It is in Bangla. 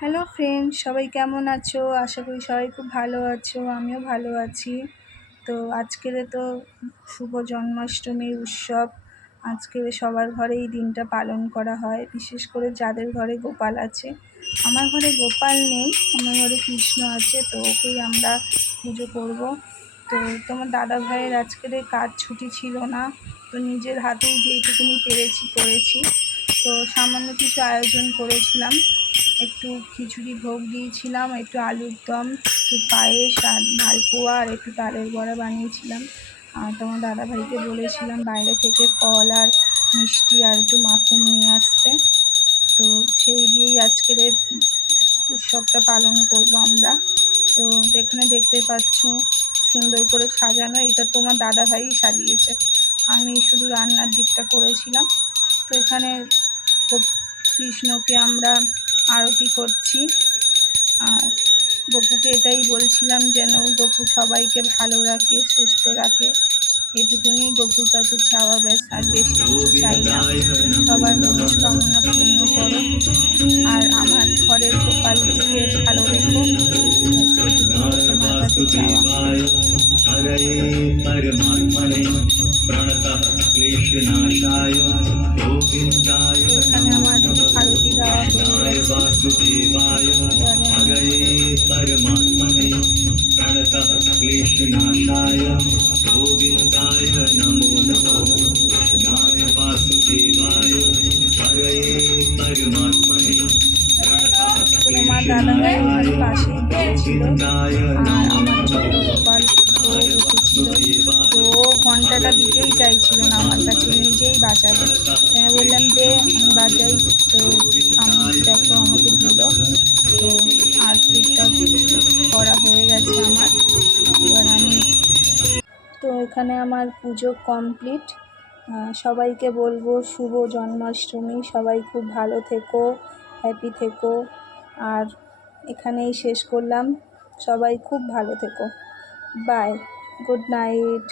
হ্যালো ফ্রেন্ড, সবাই কেমন আছো? আশা করি সবাই খুব ভালো আছো, আমিও ভালো আছি। তো আজকের তো শুভ জন্মাষ্টমীর উৎসব। আজকে সবার ঘরে এই দিনটা পালন করা হয়, বিশেষ করে যাদের ঘরে গোপাল আছে। আমার ঘরে গোপাল নেই, আমার ঘরে কৃষ্ণ আছে, তো ওকেই আমরা পুজো করব। তো তোমার দাদা ভাইয়ের আজকের কাজ ছুটি ছিল না, তো নিজের হাতেই যেইটুকুনি পেরেছি করেছি। তো সামান্য কিছু আয়োজন করেছিলাম, একটু খিচুড়ি ভোগ দিয়েছিলাম, একটু আলুর দম, একটু পায়েস আর মালপোয়া আর একটু তালের বড়া বানিয়েছিলাম। আর তোমার দাদাভাইকে বলেছিলাম বাইরে থেকে ফল আর মিষ্টি আর একটু মাখন নিয়ে আসতে। তো সেই দিয়েই আজকের উৎসবটা পালন করব আমরা। তো এখানে দেখতে পাচ্ছ সুন্দর করে সাজানো, এটা তোমার দাদাভাই সাজিয়েছে, আমি শুধু রান্নার দিকটা করেছিলাম। তো এখানে কৃষ্ণকে আমরা আরতি করছি। আর গপুকে এটাই বলছিলাম যেন গপু সবাইকে ভালো রাখে, সুস্থ রাখে, এটুকুনি গপুর কাছে চাওয়া, ব্যাস, আর বেশি কিছু চাই না। সবার মনস্কামনা পূর্ণ করো, আর আমার ঘরের গোপালকে ভালো রেখো, এটুকুনি তোমার কাছে চাওয়া। এখানে আমার আরতি দেওয়া হয়ে তোমার দাদাভাই আমার পাশেই বসেছিল, আর আমার ছোট গোপাল ও বসেছিল। তো ঘন্টাটা দিতেই চাইছিল না আমার কাছে, নিজেই বাজাবে। আমি বললাম দে আমি বাজাই। তো দেখো আমাকে দিল। তো আরতিটা করা হয়ে গেছে আমার, এবার আমি তো এখানে আমার পুজো কমপ্লিট। সবাইকে বলবো শুভ জন্মাষ্টমী, সবাই খুব ভালো থেকো, হ্যাপি থেকো। আর এখানেই শেষ করলাম, সবাই খুব ভালো থেকো, বাই, গুড নাইট।